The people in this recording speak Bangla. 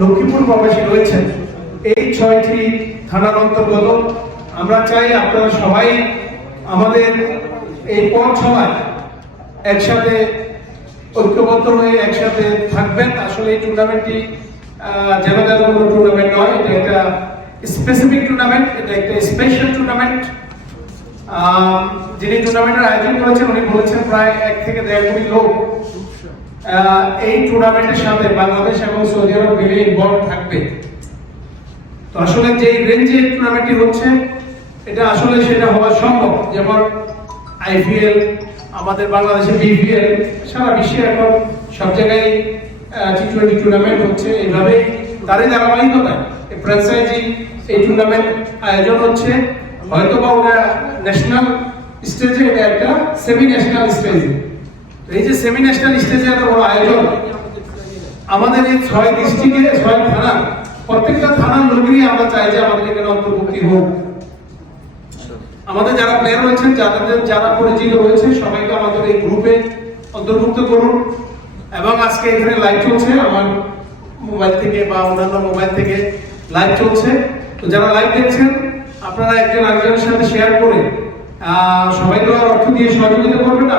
লক্ষ্মীপুর প্রবাসী রয়েছেন। এই ছয়টি থানার অন্তর্গত। আমরা চাই আপনারা সবাই আমাদের এই পথ একসাথে ঐক্যবদ্ধ হয়ে একসাথে থাকবেন। আসলে এই টুর্নামেন্টটি যেন যেন কোনো টুর্নামেন্ট নয়, এটা একটা স্পেসিফিক টুর্নামেন্ট, এটা একটা স্পেশাল টুর্নামেন্ট। যিনি টুর্নামেন্টের আয়োজন করেছেন, উনি বলেছেন প্রায় এক থেকে দেড় কোটি লোক এই টুর্নামেন্টের সাথে বাংলাদেশ এবং সৌদি আরব মিলে ইনভলভ থাকবে। তো আসলে যে রেঞ্জে টুর্নামেন্টটি হচ্ছে, এটা আসলে সেটা হওয়া সম্ভব। যেমন আইপিএল আমাদের বাংলাদেশে বিপিএল সারা বিশ্বে এখন সব জায়গায় টি টোয়েন্টি টুর্নামেন্ট হচ্ছে। এইভাবেই তারই ধারাবাহিকতায় ফ্র্যাঞ্চাইজি এই টুর্নামেন্ট আয়োজন হচ্ছে। হয়তো বা ওটা ন্যাশনাল স্টেজে এটা একটা সেমি ন্যাশনাল স্টেজে এই যে সেমি ন্যাশনাল স্টেজে এত বড় আয়োজন আমাদের এই ছয় ডিস্ট্রিক্টে ছয় থানা প্রত্যেকটা থানার লোকেরই আমরা চাই যে আমাদের এখানে অন্তর্ভুক্তি হোক। আমাদের যারা প্লেয়ার রয়েছেন যাদের যারা পরিচিত রয়েছে সবাইকে আমাদের এই গ্রুপে অন্তর্ভুক্ত করুন। এবং আজকে এখানে লাইভ চলছে আমার মোবাইল থেকে বা অন্যান্য মোবাইল থেকে লাইভ চলছে। তো যারা লাইভ দেখছেন আপনারা একজন আরেকজনের সাথে শেয়ার করে আহ, সবাই তো আর অর্থ দিয়ে সহযোগিতা করবেন। না